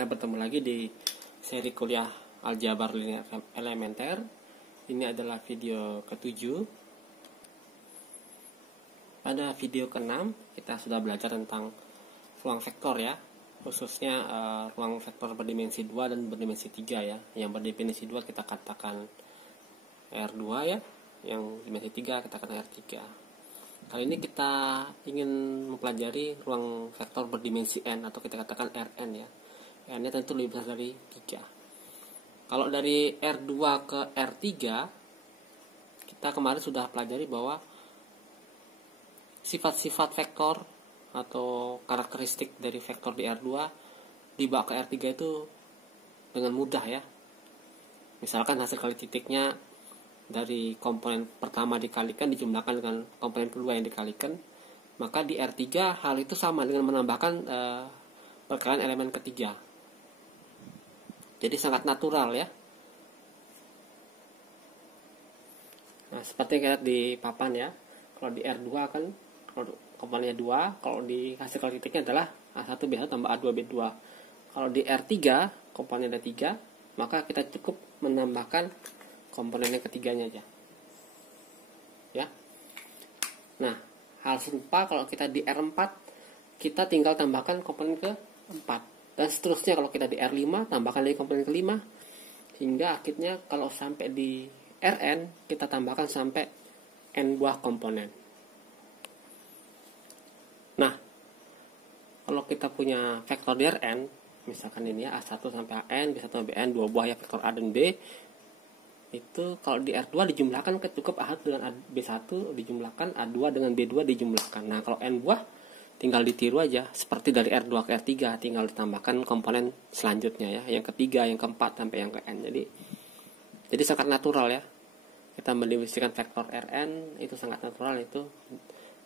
Kita bertemu lagi di seri kuliah Aljabar Linear Elementer. Ini adalah video ke-7. Pada video ke-6 kita sudah belajar tentang ruang vektor ya, khususnya ruang vektor berdimensi 2 dan berdimensi 3 ya. Yang berdimensi 2 kita katakan R2 ya, yang dimensi 3 kita katakan R3. Kali ini kita ingin mempelajari ruang vektor berdimensi n atau kita katakan Rn ya. N-nya tentu lebih besar dari 3. Kalau dari R2 ke R3, kita kemarin sudah pelajari bahwa sifat-sifat vektor atau karakteristik dari vektor di R2 dibawa ke R3 itu dengan mudah ya. Misalkan hasil kali titiknya dari komponen pertama dikalikan dijumlahkan dengan komponen kedua yang dikalikan, maka di R3 hal itu sama dengan menambahkan perkalian elemen ketiga. Jadi sangat natural ya. Nah, seperti yang kita lihat di papan ya. Kalau di R2 kan kalau komponennya 2, kalau di hasil kali titiknya adalah A1 B1 tambah A2 B2. Kalau di R3 komponen ada 3, maka kita cukup menambahkan komponen yang ketiganya aja. Ya. Nah, hal serupa kalau kita di R4, kita tinggal tambahkan komponen ke-4. Dan seterusnya kalau kita di R5, tambahkan lagi komponen ke-5. Hingga akhirnya kalau sampai di Rn, kita tambahkan sampai n buah komponen. Nah, kalau kita punya vektor di Rn, misalkan ini ya, A1 sampai An, B1 sampai Bn, 2 buah ya vektor A dan B. Itu kalau di R2 dijumlahkan cukup A1 dengan B1 dijumlahkan, A2 dengan B2 dijumlahkan. Nah, kalau n buah tinggal ditiru aja, seperti dari R2 ke R3, tinggal ditambahkan komponen selanjutnya ya, yang ketiga, yang keempat, sampai yang ke N. Jadi sangat natural ya. Kita mendefinisikan vektor Rn, itu sangat natural, itu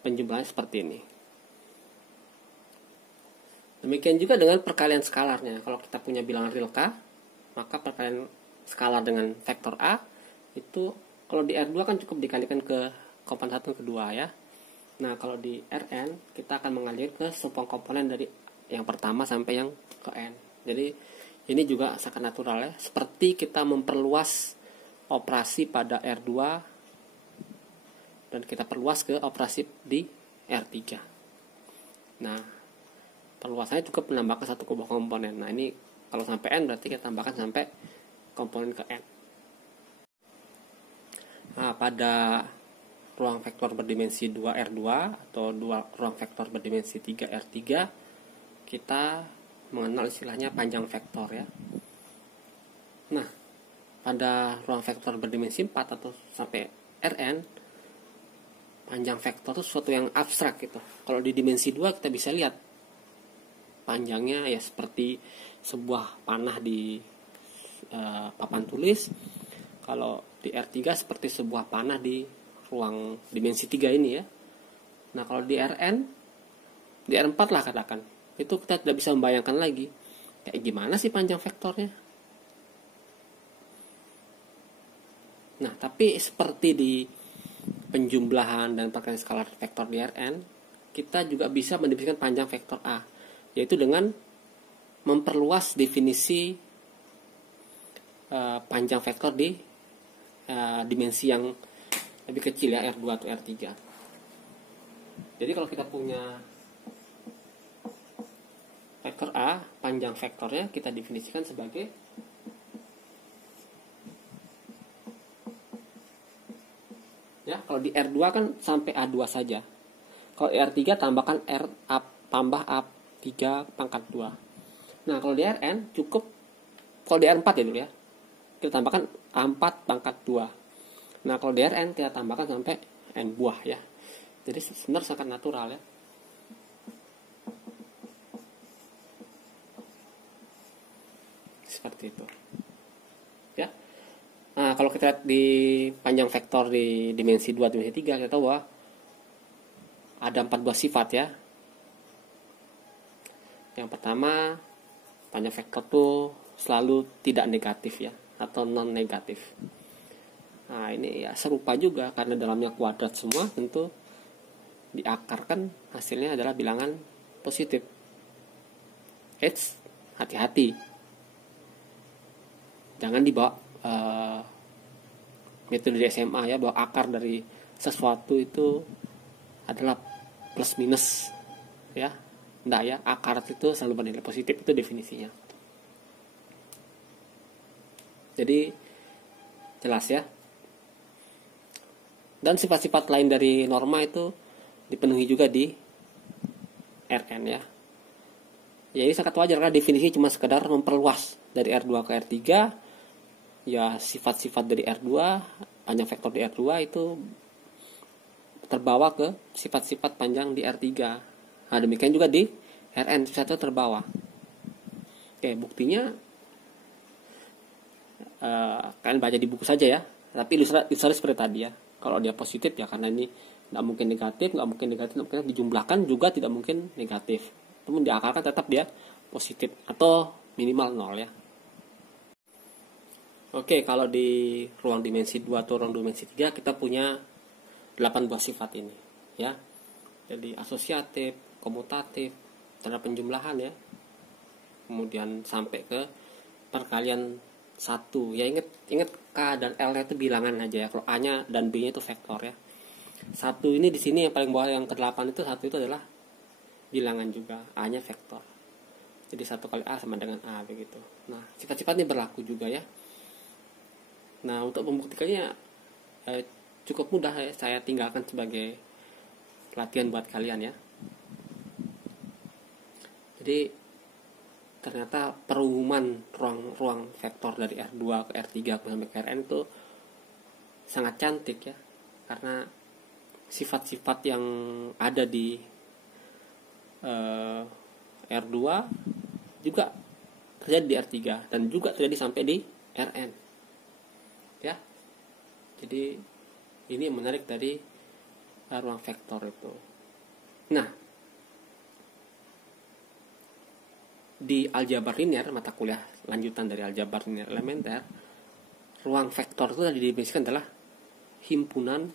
penjumlahannya seperti ini. Demikian juga dengan perkalian skalarnya. Kalau kita punya bilangan real K, maka perkalian skalar dengan vektor A, itu kalau di R2 kan cukup dikalikan ke komponen 1 dan kedua ya. Nah, kalau di Rn, kita akan mengalir ke semua komponen dari yang pertama sampai yang ke N. Jadi, ini juga sangat natural ya. Seperti kita memperluas operasi pada R2 dan kita perluas ke operasi di R3. Nah, perluasannya cukup menambahkan satu buah komponen. Nah, ini kalau sampai N berarti kita tambahkan sampai komponen ke N. Nah, pada ruang vektor berdimensi 2 R2 atau ruang vektor berdimensi 3 R3, kita mengenal istilahnya panjang vektor ya. Nah, pada ruang vektor berdimensi 4 atau sampai Rn, panjang vektor itu sesuatu yang abstrak gitu. Kalau di dimensi 2 kita bisa lihat panjangnya ya seperti sebuah panah di papan tulis. Kalau di R3 seperti sebuah panah di ruang dimensi 3 ini ya. Nah, kalau di Rn, di R4 lah katakan, itu kita tidak bisa membayangkan lagi kayak gimana sih panjang vektornya. Nah, tapi seperti di penjumlahan dan perkalian skalar vektor di Rn, kita juga bisa mendefinisikan panjang vektor A, yaitu dengan memperluas definisi panjang vektor di dimensi yang lebih kecil ya, R2 atau R3. Jadi kalau kita punya vektor A, panjang vektornya kita definisikan sebagai ya, kalau di R2 kan sampai A2 saja. Kalau R3 tambahkan R A tambah A3 pangkat 2. Nah, kalau di Rn cukup, kalau di R4 ya dulu ya, kita tambahkan A4 pangkat 2. Nah, kalau di Rn kita tambahkan sampai n buah ya. Jadi sebenarnya sangat natural ya. Seperti itu. Ya. Nah, kalau kita lihat di panjang vektor di dimensi 2, dimensi 3, kita tahu bahwa ada 4 buah sifat ya. Yang pertama, panjang vektor itu selalu tidak negatif ya, atau non negatif. Nah, ini ya serupa juga karena dalamnya kuadrat semua, tentu diakarkan hasilnya adalah bilangan positif. hati-hati, jangan dibawa metode di SMA ya, bahwa akar dari sesuatu itu adalah plus minus ya. Enggak ya, akar itu selalu bernilai positif, itu definisinya. Jadi jelas ya. Dan sifat-sifat lain dari norma itu dipenuhi juga di Rn ya. Ya ini sangat wajar karena definisi cuma sekedar memperluas dari R2 ke R3. Ya sifat-sifat dari R2, panjang vektor di R2 itu terbawa ke sifat-sifat panjang di R3. Nah demikian juga di Rn satu terbawa. Oke, buktinya kalian baca di buku saja ya. Tapi ilustrasi seperti tadi ya. Kalau dia positif ya karena ini nggak mungkin negatif, mungkin dijumlahkan juga tidak mungkin negatif. Namun diakalkan tetap dia positif atau minimal 0 ya. Oke, kalau di ruang dimensi 2 atau ruang dimensi 3 kita punya 8 buah sifat ini ya. Jadi asosiatif, komutatif, tanda penjumlahan ya. Kemudian sampai ke perkalian 1. Ya ingat K dan L itu bilangan aja ya. Kalau A-nya dan B-nya itu vektor ya. 1 ini di sini yang paling bawah yang ke-8 itu 1 itu adalah bilangan juga, A-nya vektor. Jadi 1 kali A sama dengan A begitu. Nah, sifat-sifat ini berlaku juga ya. Nah, untuk membuktikannya cukup mudah ya, saya tinggalkan sebagai latihan buat kalian ya. Jadi ternyata perumuman ruang vektor dari R2 ke R3 sampai ke Rn itu sangat cantik ya. Karena sifat-sifat yang ada di R2 juga terjadi di R3 dan juga terjadi sampai di Rn ya. Jadi ini yang menarik dari ruang vektor itu. Nah, di aljabar linear, mata kuliah lanjutan dari aljabar linear elementer, ruang vektor itu tadi didefinisikan adalah himpunan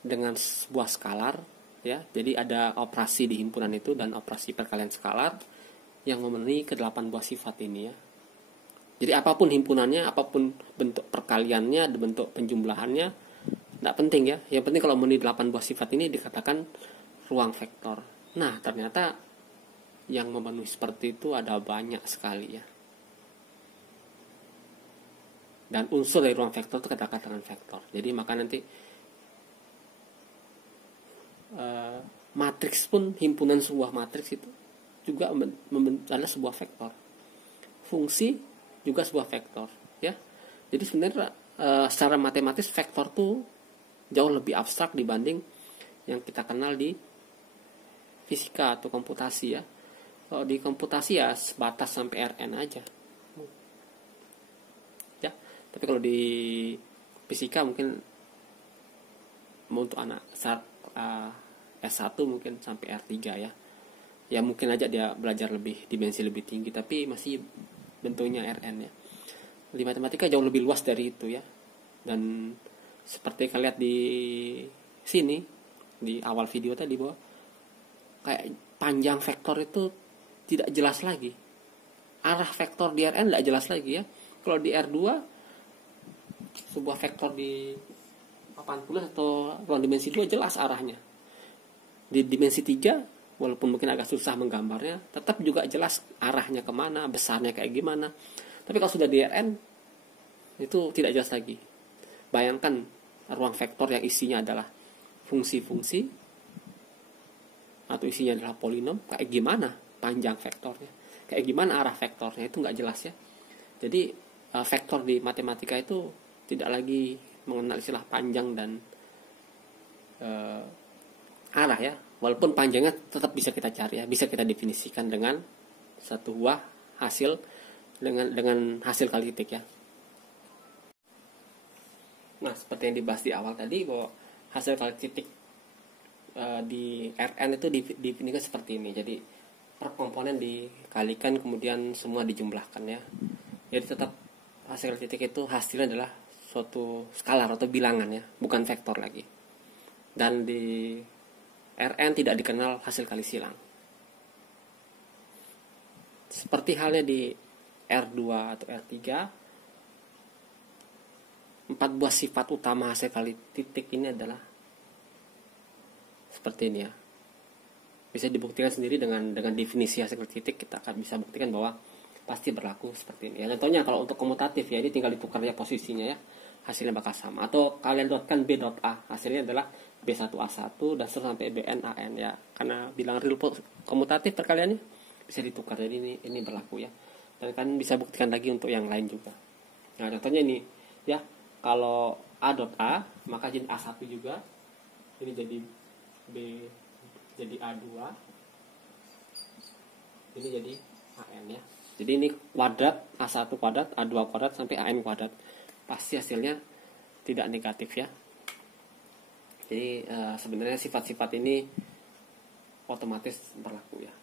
dengan sebuah skalar ya. Jadi ada operasi di himpunan itu dan operasi perkalian skalar yang memenuhi ke-8 buah sifat ini ya. Jadi apapun himpunannya, apapun bentuk perkaliannya, bentuk penjumlahannya, tidak penting ya. Yang penting kalau memenuhi 8 buah sifat ini dikatakan ruang vektor. Nah, ternyata yang memenuhi seperti itu ada banyak sekali ya. Dan unsur dari ruang vektor itu kata-kata dengan vektor. Jadi maka nanti matriks pun, himpunan sebuah matriks itu juga adalah sebuah vektor. Fungsi juga sebuah vektor ya. Jadi sebenarnya secara matematis vektor tuh jauh lebih abstrak dibanding yang kita kenal di fisika atau komputasi ya. Kalau di komputasi ya sebatas sampai Rn aja ya. Tapi kalau di fisika mungkin untuk anak S1 mungkin sampai R3 ya. Ya mungkin aja dia belajar lebih dimensi lebih tinggi tapi masih bentuknya Rn ya. Di matematika jauh lebih luas dari itu ya. Dan seperti kalian lihat di sini di awal video tadi bahwa kayak panjang vektor itu tidak jelas lagi. Arah vektor di Rn tidak jelas lagi ya. Kalau di R2 sebuah vektor di 80 atau ruang dimensi 2 jelas arahnya. Di dimensi 3 walaupun mungkin agak susah menggambarnya, tetap juga jelas arahnya kemana, besarnya kayak gimana. Tapi kalau sudah di Rn itu tidak jelas lagi. Bayangkan ruang vektor yang isinya adalah fungsi-fungsi atau isinya adalah polinom, kayak gimana panjang vektornya, kayak gimana arah vektornya, itu nggak jelas ya. Jadi vektor di matematika itu tidak lagi mengenal istilah panjang dan arah ya. Walaupun panjangnya tetap bisa kita cari ya, bisa kita definisikan dengan satu buah hasil dengan hasil kali titik ya. Nah, seperti yang dibahas di awal tadi bahwa hasil kali titik di Rn itu definisikan seperti ini. Jadi per komponen dikalikan kemudian semua dijumlahkan ya. Jadi tetap hasil kali titik itu hasilnya adalah suatu skalar atau bilangan ya, bukan vektor lagi. Dan di Rn tidak dikenal hasil kali silang. seperti halnya di R2 atau R3, 4 buah sifat utama hasil kali titik ini adalah seperti ini ya. Bisa dibuktikan sendiri dengan definisi hasil kali titik, kita akan bisa buktikan bahwa pasti berlaku seperti ini ya. Contohnya kalau untuk komutatif ya, ini tinggal ditukar ya posisinya ya, hasilnya bakal sama. Atau kalian dotkan B.A, hasilnya adalah B1A1 dan seterusnya sampai BNAN ya. Karena bilang real komutatif perkaliannya bisa ditukar, jadi ini berlaku ya. Dan kan bisa buktikan lagi untuk yang lain juga. Nah contohnya ini ya, kalau A.A maka jadi A1 juga, ini jadi B jadi A2, ini jadi AN ya. Jadi ini kuadrat, A1 kuadrat, A2 kuadrat sampai AN kuadrat. Pasti hasilnya tidak negatif ya. Jadi sebenarnya sifat-sifat ini otomatis berlaku ya.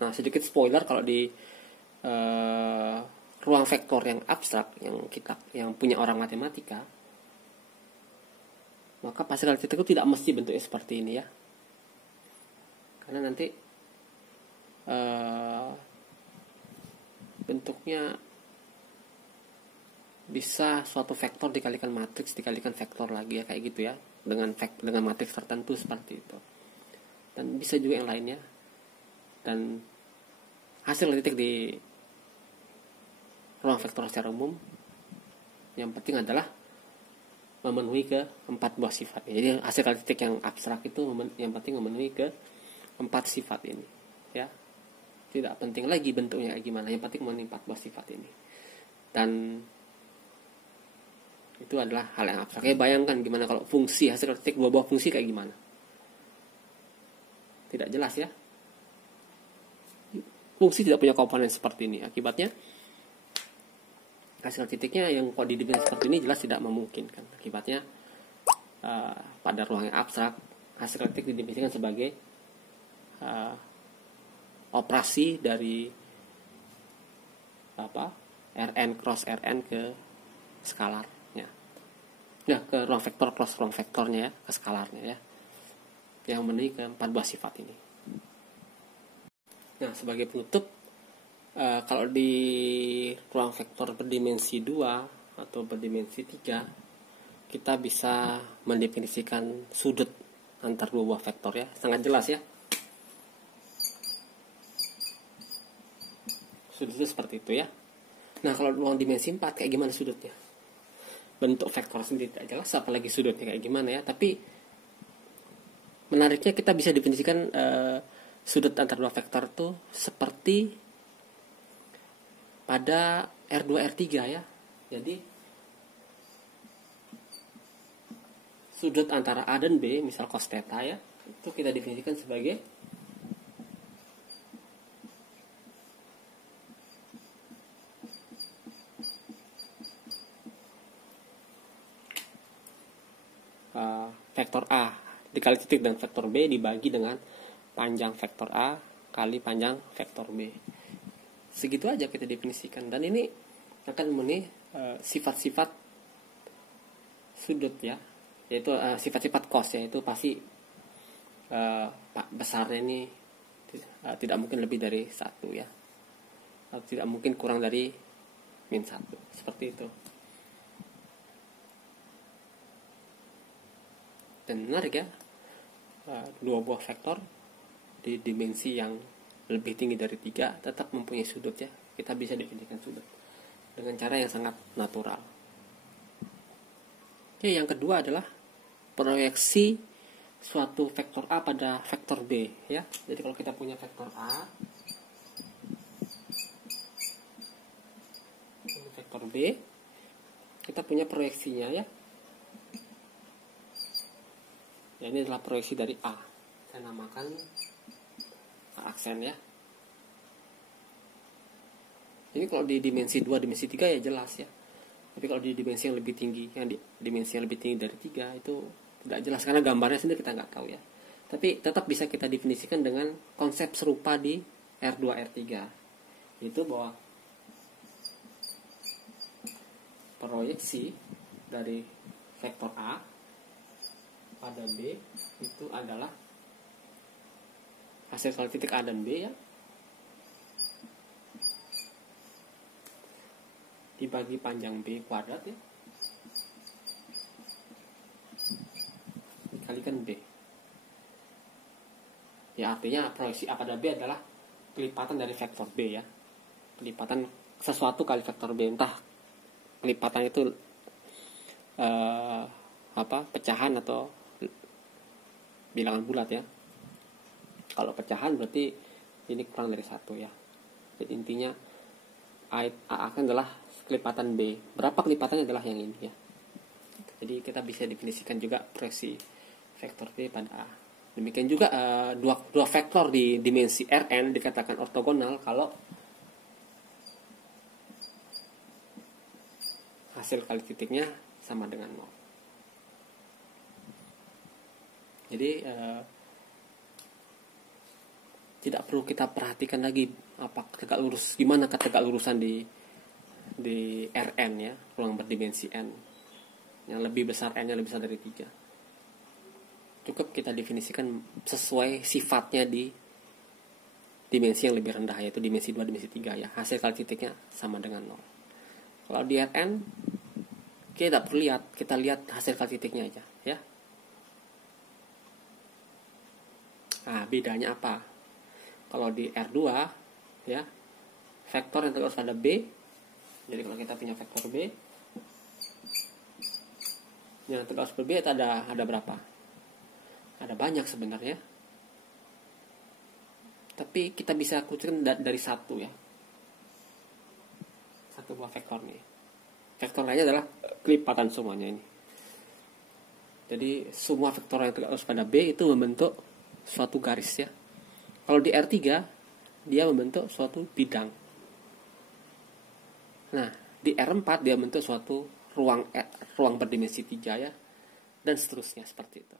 Nah, sedikit spoiler, kalau di ruang vektor yang abstrak yang punya orang matematika, maka hasil kali titik itu tidak mesti bentuknya seperti ini ya. Karena nanti bentuknya bisa suatu vektor dikalikan matriks dikalikan vektor lagi ya, kayak gitu ya, dengan matriks tertentu seperti itu. Dan bisa juga yang lainnya. Dan hasil titik di ruang vektor secara umum yang penting adalah memenuhi ke 4 buah sifat. Jadi hasil kali titik yang abstrak itu yang penting memenuhi ke 4 sifat ini ya. Tidak penting lagi bentuknya kayak gimana, yang penting memenuhi 4 buah sifat ini. Dan itu adalah hal yang abstrak. Bayangkan gimana kalau fungsi hasil kali titik 2 buah fungsi kayak gimana. Tidak jelas ya. Fungsi tidak punya komponen seperti ini. Akibatnya hasil titiknya yang kalau didefinisikan seperti ini jelas tidak memungkinkan. Akibatnya pada ruang yang abstrak hasil titik didefinisikan sebagai operasi dari Rn cross Rn ke skalarnya. Ya, ke ruang vektor cross ruang vektornya ya, ke skalarnya ya. Yang memenuhi ke 4 buah sifat ini. Nah, sebagai penutup, kalau di ruang vektor berdimensi 2 atau berdimensi 3, kita bisa mendefinisikan sudut antar 2 buah vektor ya. Sangat jelas ya. Sudutnya seperti itu ya. Nah, kalau ruang dimensi 4 kayak gimana sudutnya? Bentuk vektor sendiri tidak jelas, apalagi sudutnya kayak gimana ya. Tapi menariknya kita bisa definisikan sudut antar 2 vektor itu seperti pada R2 R3 ya. Jadi sudut antara A dan B, misal cos theta ya, itu kita definisikan sebagai vektor A dikali titik dan vektor B dibagi dengan panjang vektor A kali panjang vektor B. Segitu aja kita definisikan. Dan ini akan memenuhi sifat-sifat sudut ya, yaitu sifat-sifat cos ya, itu pasti besarnya ini tidak mungkin lebih dari 1 ya, atau tidak mungkin kurang dari min 1, seperti itu. Dan menarik ya, 2 buah vektor di dimensi yang lebih tinggi dari 3 tetap mempunyai sudut ya. Kita bisa definisikan sudut dengan cara yang sangat natural. Oke, yang kedua adalah proyeksi suatu vektor A pada vektor B ya. Jadi kalau kita punya vektor A, vektor B, kita punya proyeksinya ya. Ya, ini adalah proyeksi dari A. Saya namakan A aksen ya. Ini kalau di dimensi 2, dimensi 3 ya jelas ya. Tapi kalau di dimensi yang lebih tinggi, yang di dimensi yang lebih tinggi dari 3 itu tidak jelas karena gambarnya sendiri kita nggak tahu ya. Tapi tetap bisa kita definisikan dengan konsep serupa di R2 R3. Itu bahwa proyeksi dari vektor A pada B itu adalah hasil kali titik A dan B ya, dibagi panjang B kuadrat ya, dikalikan B. Ya artinya proyeksi A pada B adalah pelipatan dari vektor B ya. Pelipatan sesuatu kali vektor B, entah pelipatan itu pecahan atau bilangan bulat ya. Kalau pecahan berarti ini kurang dari 1 ya. Jadi intinya A akan adalah kelipatan B. Berapa kelipatannya adalah yang ini ya. Jadi kita bisa definisikan juga proyeksi vektor B pada A. Demikian juga dua vektor di dimensi Rn dikatakan ortogonal kalau hasil kali titiknya sama dengan 0. Jadi tidak perlu kita perhatikan lagi gimana tegak lurusan di Rn ya, ruang berdimensi n yang lebih besar, n yang lebih besar dari 3. Cukup kita definisikan sesuai sifatnya di dimensi yang lebih rendah, yaitu dimensi 2, dimensi 3 ya. Hasil kali titiknya sama dengan 0. Kalau di Rn kita perlu lihat, kita lihat hasil kali titiknya aja ya. Nah, bedanya apa? Kalau di R2 ya, vektor yang terus pada B. Jadi kalau kita punya vektor B yang terus pada B itu ada berapa? Ada banyak sebenarnya. Tapi kita bisa kucurkan dari 1 ya. 1 buah vektor nih. Vektor lainnya adalah kelipatan semuanya ini. Jadi semua vektor yang terus pada B itu membentuk suatu garis ya. Kalau di R3 dia membentuk suatu bidang. Nah, di R4 dia membentuk suatu ruang berdimensi 3 ya, dan seterusnya seperti itu.